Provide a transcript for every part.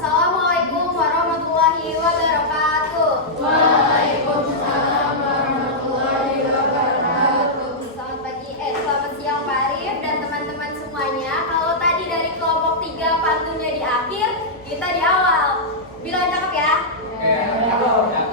Assalamualaikum warahmatullahi wabarakatuh. Waalaikumsalam warahmatullahi wabarakatuh. Selamat pagi, selamat siang Pak Arif dan teman-teman semuanya. Kalau tadi dari kelompok 3 pantunnya di akhir, kita di awal. Bilang cakep ya?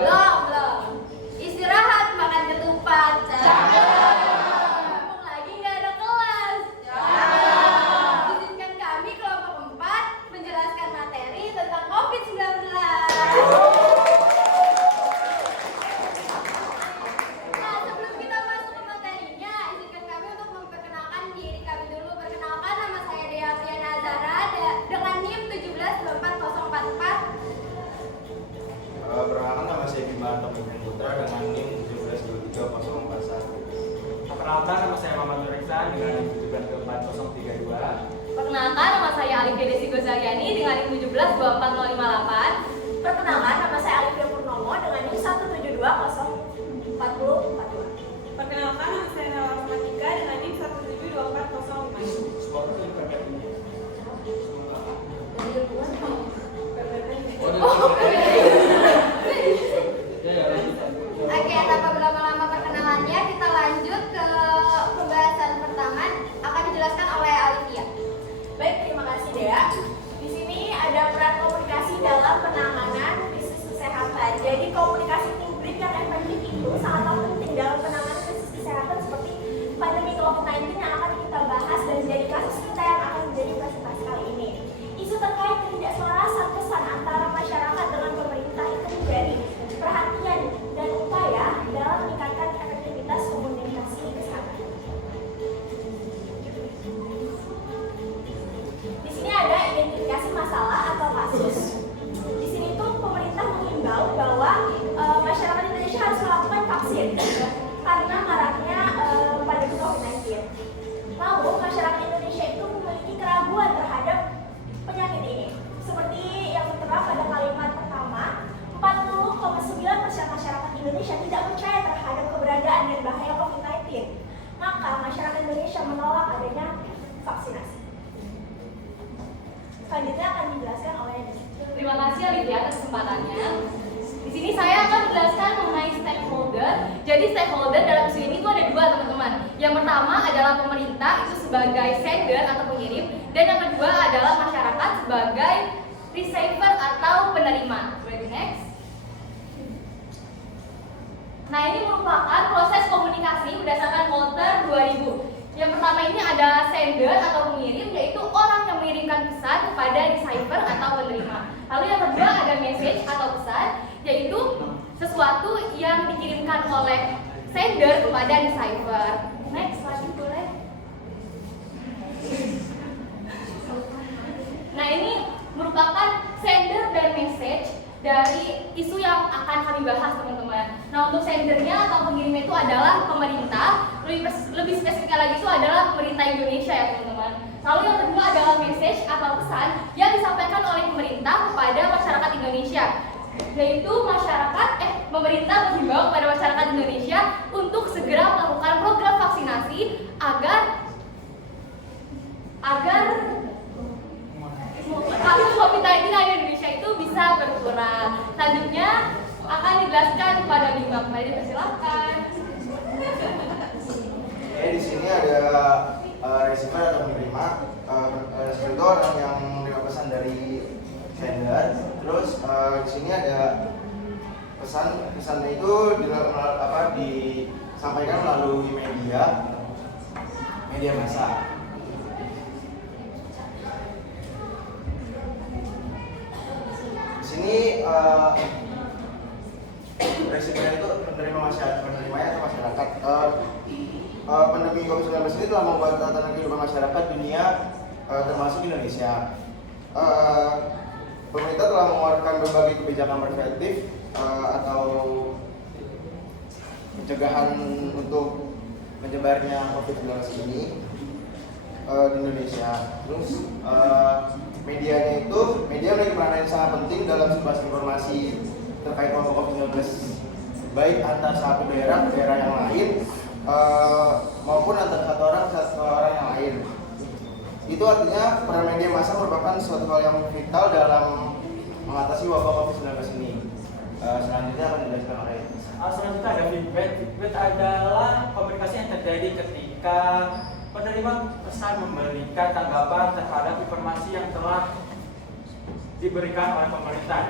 Belum. Istirahat, makan ketupat. Mumpung lagi nggak ada kelas. Izinkan kami kelompok 4 menjelaskan materi tentang COVID-19. Nah, sebelum kita masuk ke materinya, izinkan kami untuk memperkenalkan diri kami dulu. Perkenalkan, nama saya Dea Fiana Zara dengan NIM 1724044. Perkenalkan, nama saya Bima Tommy Putra dengan NIM 1723041. Perkenalkan, nama saya Muhammad Nuriksa dengan NIM 1724032. Perkenalkan, nama saya Alif Desi Gozaliani dengan NIM 1724058. Perkenalkan, nama saya Alif Purnomo dengan NIM 1720442. Perkenalkan, nama saya Nela Romatika dengan NIM 1724005. Oke, tanpa berlama-lama perkenalannya, kita lanjut ke pembahasan pertama akan dijelaskan oleh Alifia. Baik, terima kasih Dea. Di sini ada peran komunikasi dalam penanganan krisis kesehatan. Jadi komunikasi publik yang efektif itu sangatlah penting dalam penanganan krisis kesehatan seperti pandemi COVID-19 yang akan kita bahas dan jadi kasus kita yang akan menjadi presentasi kali ini. Isu terkait ketidakselarasan pesan antara masyarakat dengan pemerintah itu menjadi perhatian dan upaya dalam meningkatkan efektivitas komunikasi kesehatan. Di sini ada identifikasi masalah atau kasus. Di sini tuh pemerintah mengimbau bahwa masyarakat Indonesia harus melakukan vaksin karena maraknya pandemi COVID-19. Lalu masyarakat Indonesia itu memiliki keraguan terhadap penyakit ini. Seperti yang tertera pada kalimat pertama, 40,9% masyarakat Indonesia tidak percaya terhadap keberadaan dan bahaya COVID-19. Maka masyarakat Indonesia menolak adanya vaksinasi. Selanjutnya akan dijelaskan oleh Terima kasih Alifia atas kesempatannya. Di sini saya akan menjelaskan mengenai stakeholder. Jadi stakeholder dalam isu ini tuh ada 2 teman-teman. Yang pertama adalah pemerintah itu sebagai sender atau pengirim, dan yang kedua adalah masyarakat sebagai receiver atau penerima. Ready, next. Nah, ini merupakan proses komunikasi berdasarkan Walter 2000. Yang pertama ini ada sender atau pengirim, yaitu orang yang mengirimkan pesan kepada receiver atau penerima. Lalu yang kedua ada message atau pesan, yaitu sesuatu yang dikirimkan oleh sender kepada receiver. Next, lagi boleh. Nah, ini merupakan sender dan message dari isu yang akan kami bahas, teman-teman. Nah, untuk sendernya atau pengirimnya itu adalah pemerintah. Lebih spesifik lagi itu adalah pemerintah Indonesia ya, teman-teman. Lalu yang kedua adalah message atau pesan yang disampaikan oleh pemerintah kepada masyarakat Indonesia, yaitu pemerintah menghimbau kepada masyarakat Indonesia untuk segera melakukan program vaksinasi agar kasus COVID-19 di Indonesia itu bisa berkurang. Selanjutnya akan dijelaskan kepada Bima. Kembali dipersilakan. Di sini ada receiver atau penerima. Receiver itu orang yang menerima pesan dari sender. Terus di sini ada pesannya itu disampaikan melalui media massa. Di sini receiver itu penerimanya atau masyarakat. Pandemi COVID-19 ini telah membuat tatanan kehidupan masyarakat dunia termasuk Indonesia. Pemerintah telah mengeluarkan berbagai kebijakan preventif atau pencegahan untuk menyebarnya COVID-19 ini di Indonesia. Terus media memiliki peranan yang sangat penting dalam sebuah informasi terkait COVID-19, baik antar satu daerah ke daerah yang lain maupun antara satu orang ke orang yang lain. Itu artinya peran media massa merupakan suatu hal yang vital dalam mengatasi wabah COVID-19 ini. Selanjutnya akan dijelaskan oleh Selanjutnya ada feedback. Feedback adalah komunikasi yang terjadi ketika penerima pesan memberikan tanggapan terhadap informasi yang telah diberikan oleh pemerintah.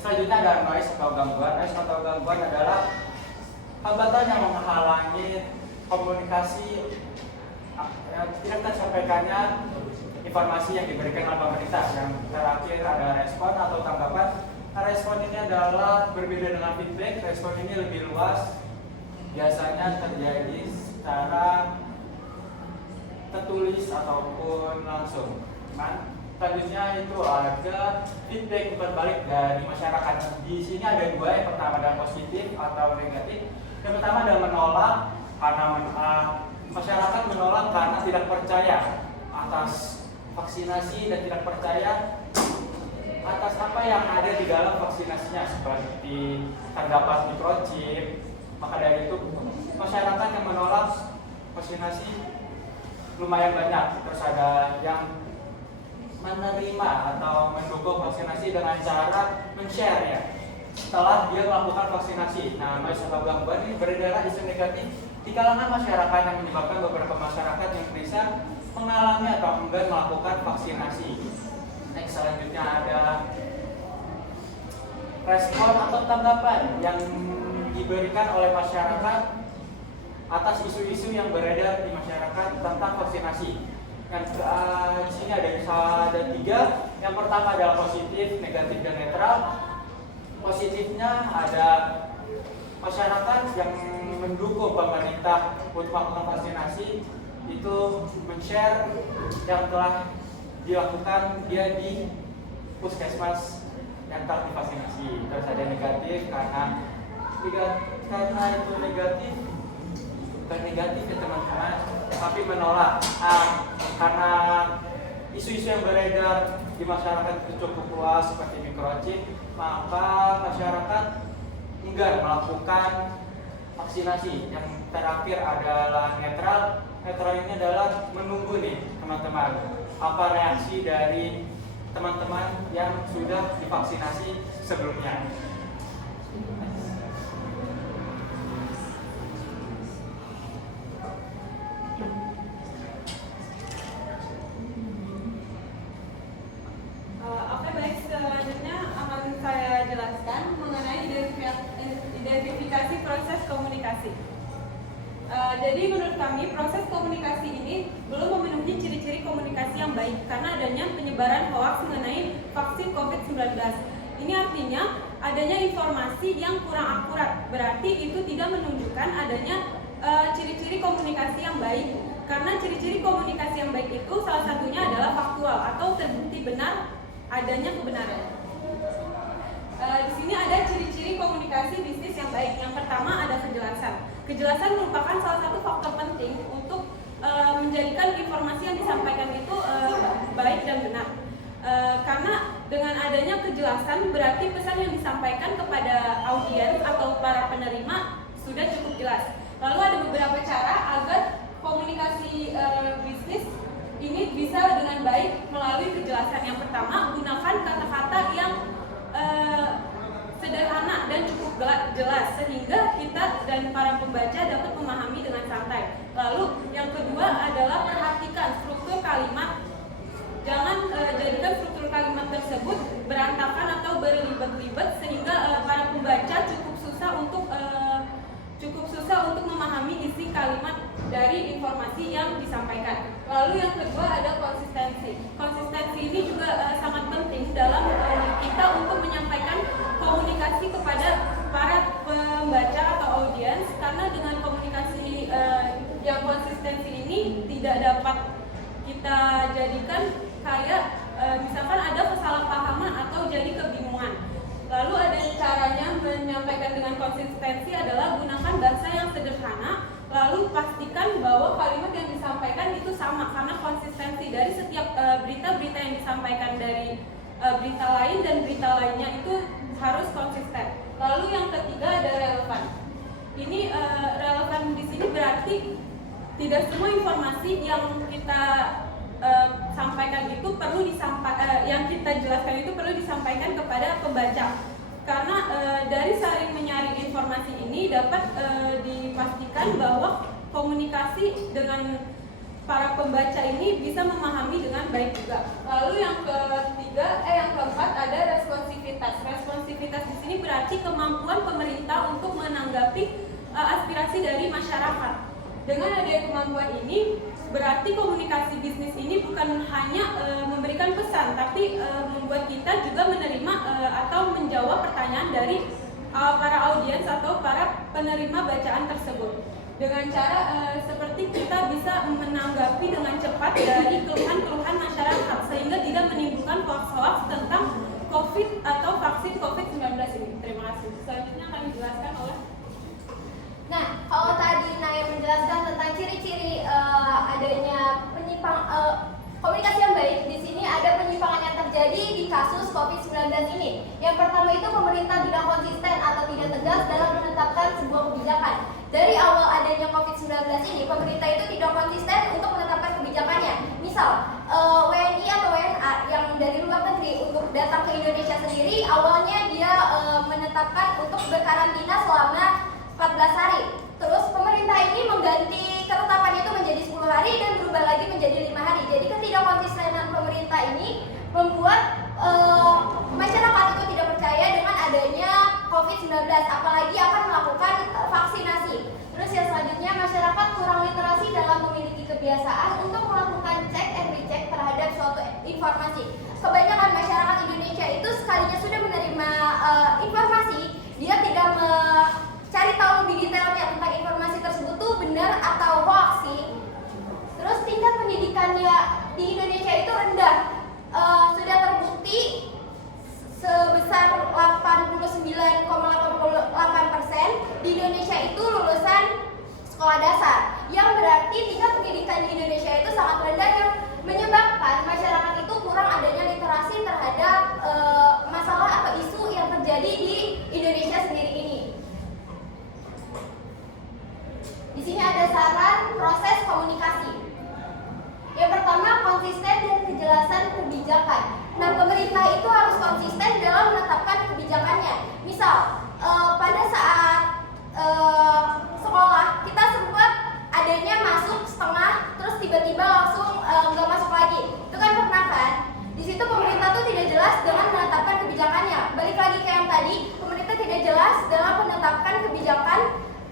Selanjutnya ada noise atau gangguan. Noise atau gangguan adalah hambatan yang menghalangi komunikasi yang tidak tersampaikannya informasi yang diberikan oleh pemerintah. Yang terakhir ada respon atau tanggapan. Respon ini adalah berbeda dengan feedback. Respon ini lebih luas, biasanya terjadi secara tertulis ataupun langsung. Selanjutnya itu ada feedback berbalik dari masyarakat. Di sini ada dua, yang pertama adalah positif atau negatif. Yang pertama adalah menolak, karena masyarakat menolak karena tidak percaya atas vaksinasi dan tidak percaya atas apa yang ada di dalam vaksinasinya, seperti terdapat microchip. Maka dari itu masyarakat yang menolak vaksinasi lumayan banyak. Terus ada yang menerima atau mendukung vaksinasi dengan cara men-share ya setelah dia melakukan vaksinasi. Nah, noise atau gangguan ini beredar isu negatif di kalangan masyarakat yang menyebabkan beberapa masyarakat yang bisa mengalami atau enggan melakukan vaksinasi. Next, selanjutnya ada respon atau tanggapan yang diberikan oleh masyarakat atas isu-isu yang beredar di masyarakat tentang vaksinasi. Yang di sini ada tiga. Yang pertama adalah positif, negatif, dan netral. Positifnya ada masyarakat yang mendukung pemerintah untuk melakukan vaksinasi, itu men-share yang telah dilakukan dia di puskesmas yang telah divaksinasi. Terus ada negatif karena itu negatif, bukan negatif ya teman-teman, tapi menolak karena isu-isu yang beredar di masyarakat itu cukup luas seperti microchip, maka masyarakat enggan melakukan vaksinasi. Yang terakhir adalah netral. Netral ini adalah menunggu nih teman-teman, apa reaksi dari teman-teman yang sudah divaksinasi sebelumnya. Oke, baik, selanjutnya akan saya jelaskan mengenai identifikasi proses komunikasi. Jadi menurut kami proses komunikasi ini belum memenuhi ciri-ciri komunikasi yang baik karena adanya penyebaran hoaks mengenai vaksin COVID-19. Ini artinya adanya informasi yang kurang akurat, berarti itu tidak menunjukkan adanya ciri-ciri komunikasi yang baik. Karena ciri-ciri komunikasi yang baik itu salah satunya adalah faktual atau terbukti benar adanya kebenaran. Di sini ada ciri-ciri komunikasi bisnis yang baik. Yang pertama ada kejelasan. Kejelasan merupakan salah satu faktor penting untuk menjadikan informasi yang disampaikan itu baik dan benar. Karena dengan adanya kejelasan berarti pesan yang disampaikan kepada audiens atau para penerima sudah cukup jelas. Lalu ada beberapa cara agar komunikasi bisnis ini bisa dengan baik melalui kejelasan. Yang pertama, gunakan kata-kata yang sederhana dan cukup jelas sehingga kita dan para pembaca dapat memahami dengan santai. Lalu yang kedua adalah perhatikan struktur kalimat. Jangan jadikan struktur kalimat tersebut berantakan atau berlibat-libat sehingga para pembaca cukup susah untuk memahami isi kalimat dari informasi yang disampaikan. Lalu yang kedua ada konsistensi. Konsistensi ini juga sangat penting dalam kita untuk menyampaikan komunikasi kepada para pembaca atau audiens, karena dengan komunikasi yang konsistensi ini tidak dapat kita jadikan kayak misalkan ada kesalahpahaman atau jadi kebingungan. Lalu ada caranya menyampaikan dengan konsistensi adalah gunakan bahasa yang sederhana. Lalu pastikan bahwa kalimat yang disampaikan itu sama, karena konsistensi dari setiap berita-berita yang disampaikan dari berita lain dan berita lainnya itu harus konsisten. Lalu yang ketiga ada relevan. Ini relevan di sini berarti tidak semua informasi yang kita sampaikan itu perlu perusahaan itu perlu disampaikan kepada pembaca. Karena dari saling menyaring informasi ini dapat dipastikan bahwa komunikasi dengan para pembaca ini bisa memahami dengan baik juga. Lalu yang keempat ada responsivitas. Responsivitas di sini berarti kemampuan pemerintah untuk menanggapi aspirasi dari masyarakat. Dengan adanya kemampuan ini, berarti komunikasi bisnis ini bukan hanya memberikan pesan, tapi membuat kita juga menerima atau menjawab pertanyaan dari para audiens atau para penerima bacaan tersebut. Dengan cara seperti kita bisa menanggapi dengan cepat dari keluhan-keluhan masyarakat sehingga tidak menimbulkan hoax-hoax tentang COVID atau vaksin COVID-19 ini. Terima kasih. Selanjutnya akan dijelaskan oleh. Nah, kalau tadi Naya menjelaskan tentang ciri-ciri adanya komunikasi yang baik, di sini ada penyimpangan yang terjadi di kasus COVID-19 ini. Yang pertama itu pemerintah tidak konsisten atau tidak tegas dalam menetapkan sebuah kebijakan. Dari awal adanya COVID-19 ini, pemerintah itu tidak konsisten untuk menetapkan kebijakannya. Misal, WNI atau WNA yang dari luar negeri untuk datang ke Indonesia sendiri, awalnya dia menetapkan untuk berkarantina selama 14 hari. Terus pemerintah ini mengganti ketetapan itu menjadi 10 hari dan berubah lagi menjadi 5 hari. Jadi ketidakkonsistenan pemerintah ini membuat masyarakat itu tidak percaya dengan adanya COVID-19, apalagi akan melakukan vaksinasi. Terus yang selanjutnya, masyarakat kurang literasi dalam memiliki kebiasaan untuk melakukan cek and recheck terhadap suatu informasi. Kebanyakan masyarakat Indonesia itu sekalinya sudah menerima informasi, dia tidak cari tahu lebih detailnya tentang informasi tersebut tuh benar atau hoax sih. Terus tingkat pendidikannya di Indonesia itu rendah, sudah terbukti sebesar 89,88% di Indonesia itu lulusan sekolah dasar, yang berarti tingkat pendidikan di Indonesia itu sangat rendah yang menyebabkan masyarakat itu kurang adanya literasi terhadap masalah atau isu yang terjadi di Indonesia sendiri ini. Di sini ada saran proses komunikasi. Yang pertama, konsisten dan kejelasan kebijakan. Nah, pemerintah itu harus konsisten dalam menetapkan kebijakannya. Misal, pada saat sekolah kita sempat adanya masuk setengah, terus tiba-tiba langsung nggak masuk lagi. Itu kan pernah kan? Di situ pemerintah tuh tidak jelas dengan menetapkan kebijakannya. Balik lagi ke yang tadi, pemerintah tidak jelas dalam menetapkan kebijakan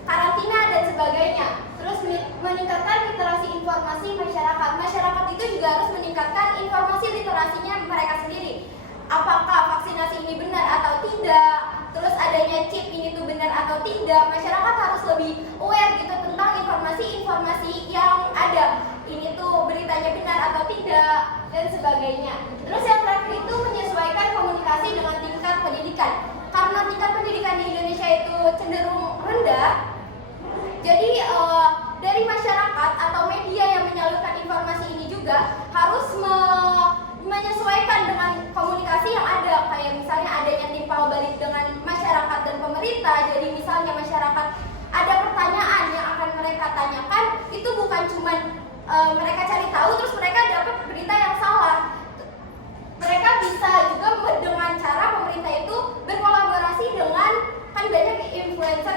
karantina dan sebagainya. Terus meningkatkan literasi informasi masyarakat. Masyarakat itu juga harus meningkatkan informasi literasinya mereka sendiri. Apakah vaksinasi ini benar atau tidak? Terus adanya chip ini tuh benar atau tidak? Masyarakat harus lebih aware gitu tentang informasi-informasi yang ada. Ini tuh beritanya benar atau tidak dan sebagainya. Terus yang terakhir itu menyesuaikan komunikasi dengan tingkat pendidikan. Karena tingkat pendidikan di Indonesia itu cenderung rendah, jadi dari masyarakat atau media yang menyalurkan informasi ini juga harus menyesuaikan dengan komunikasi yang ada. Kayak misalnya adanya timpal balik dengan masyarakat dan pemerintah. Jadi misalnya masyarakat ada pertanyaan yang akan mereka tanyakan, itu bukan cuma mereka cari tahu terus mereka dapat berita yang salah. Mereka bisa juga dengan cara pemerintah itu berkolaborasi dengan, kan banyak influencer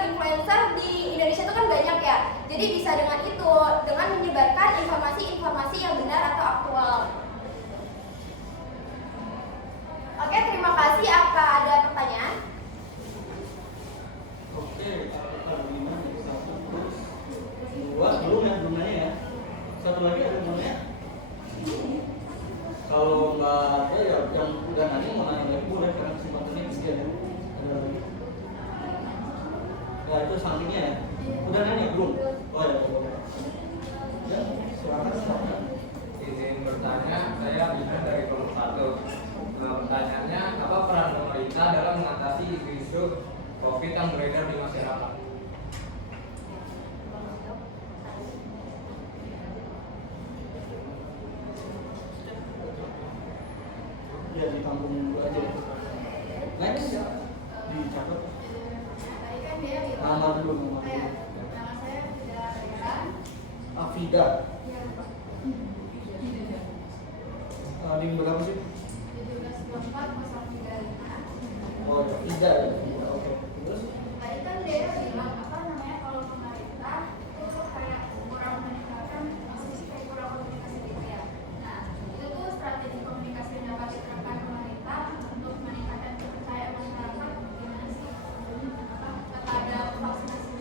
di Indonesia itu kan banyak ya. Jadi bisa dengan itu, dengan menyebarkan informasi-informasi yang benar atau aktual. Oke, terima kasih. Apa ada pertanyaan? Oke, pertanyaan satu, dua, belum nanya ya. Satu lagi ada yang mau nanya? Kalau nggak ada ya yang udah nanya mau nanya lagi boleh, karena kesempatannya sekian ya. Ada lagi? Ya itu sampingnya ya. Udah nanya belum? Oh ya. Ya, silakan. Izin bertanya, saya Bina dari kelompok 1. Pertanyaannya, apa peran pemerintah dalam mengatasi isu-isu COVID yang beredar di masyarakat? Ya ditampung dulu aja. Next ya, dicatat. Nama dulu, nama dulu. Nama saya Fida. Afida. Ini berapa sih? 17. Oh, tidak ya. Oke. Terus Tadi kan dia bilang apa namanya kalau pemerintah itu kayak kurang meningkatkan kayak kurang komunikasi gitu ya. Nah itu tuh strategi komunikasi yang dapat diterapkan pemerintah untuk meningkatkan kepercayaan masyarakat gimana sih? Apa terhadap vaksinasi?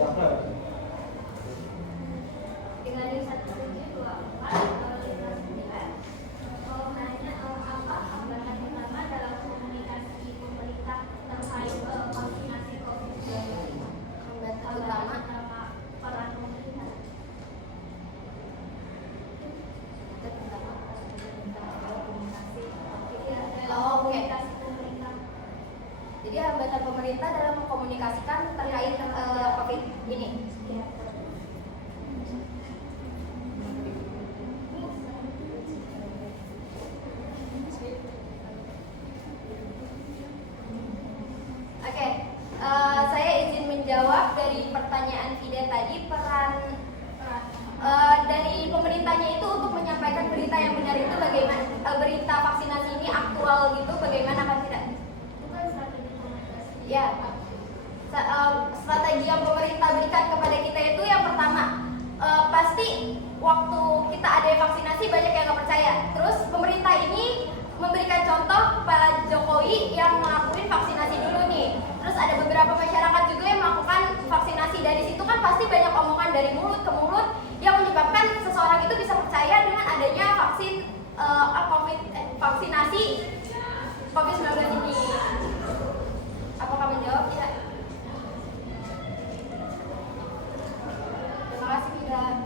siapa? Dengan yang 1/24 kalau nanya apa hambatan utama dalam komunikasi pemerintah terkait vaksinasi COVID-19. Hambatan utama peran pemerintah. Oke. Jadi hambatan pemerintah dalam mengkomunikasikan terkait COVID ini. Oke, saya izin menjawab dari pertanyaan Fida tadi peran dari pemerintahnya itu untuk menyampaikan berita yang benar itu bagaimana berita vaksinasi ini aktual gitu bagaimana kan tidak? Bukan strategi komunikasi. Ya, strategi yang pemerintah berikan kepada kita itu yang pertama pasti waktu kita ada vaksinasi banyak yang nggak percaya. Terus pemerintah ini memberikan contoh Pak Jokowi yang melakukan vaksinasi dulu nih. Terus ada beberapa masyarakat juga yang melakukan vaksinasi. Dari situ kan pasti banyak omongan dari mulut ke mulut yang menyebabkan seseorang itu bisa percaya dengan adanya vaksinasi COVID-19 ini. Apakah menjawab tidak? Terima kasih tidak.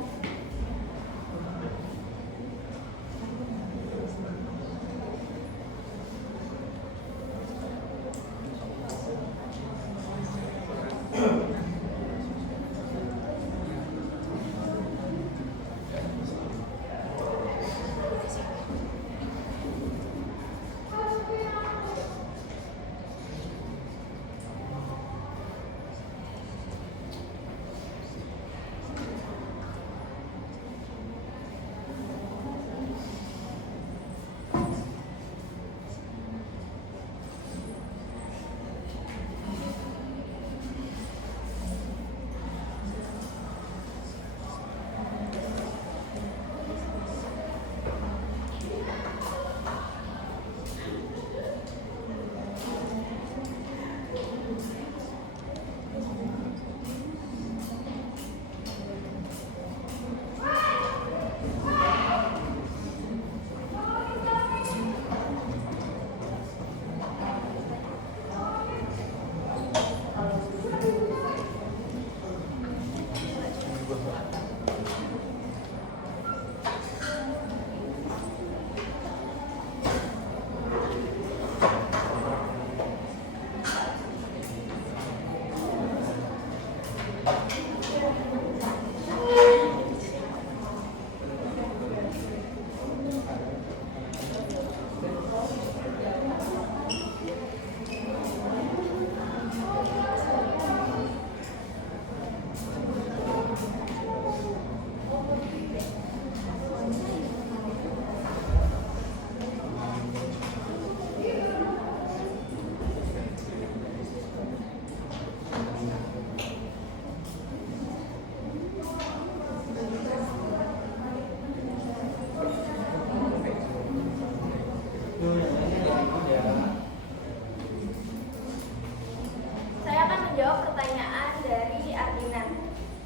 Saya akan menjawab pertanyaan dari Ardinan.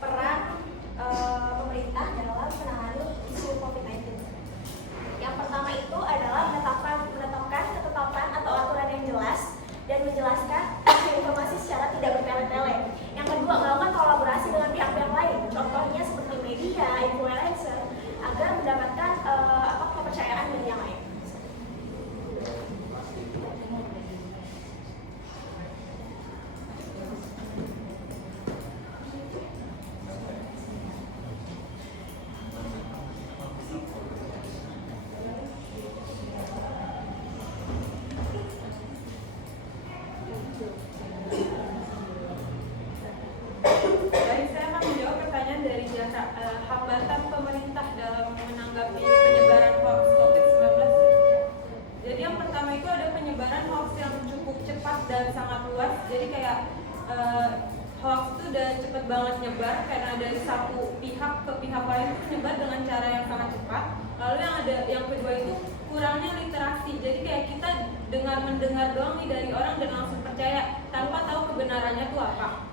Peran pemerintah dalam menangani isu COVID-19. Yang pertama itu adalah menetapkan ketetapan atau aturan yang jelas dan menjelaskan informasi secara tidak bertele-tele. Yang kedua, melakukan kolaborasi dengan pihak-pihak lain, contohnya seperti media, influencer, agar mendapatkan kepercayaan dari yang lain. hambatan pemerintah dalam menanggapi penyebaran hoax COVID-19. Jadi yang pertama itu ada penyebaran hoax yang cukup cepat dan sangat luas. Jadi kayak hoax itu udah cepet banget nyebar karena dari satu pihak ke pihak lain itu nyebar dengan cara yang sangat cepat. Lalu yang kedua itu kurangnya literasi. Jadi kayak kita mendengar doang nih dari orang dan langsung percaya tanpa tahu kebenarannya itu apa.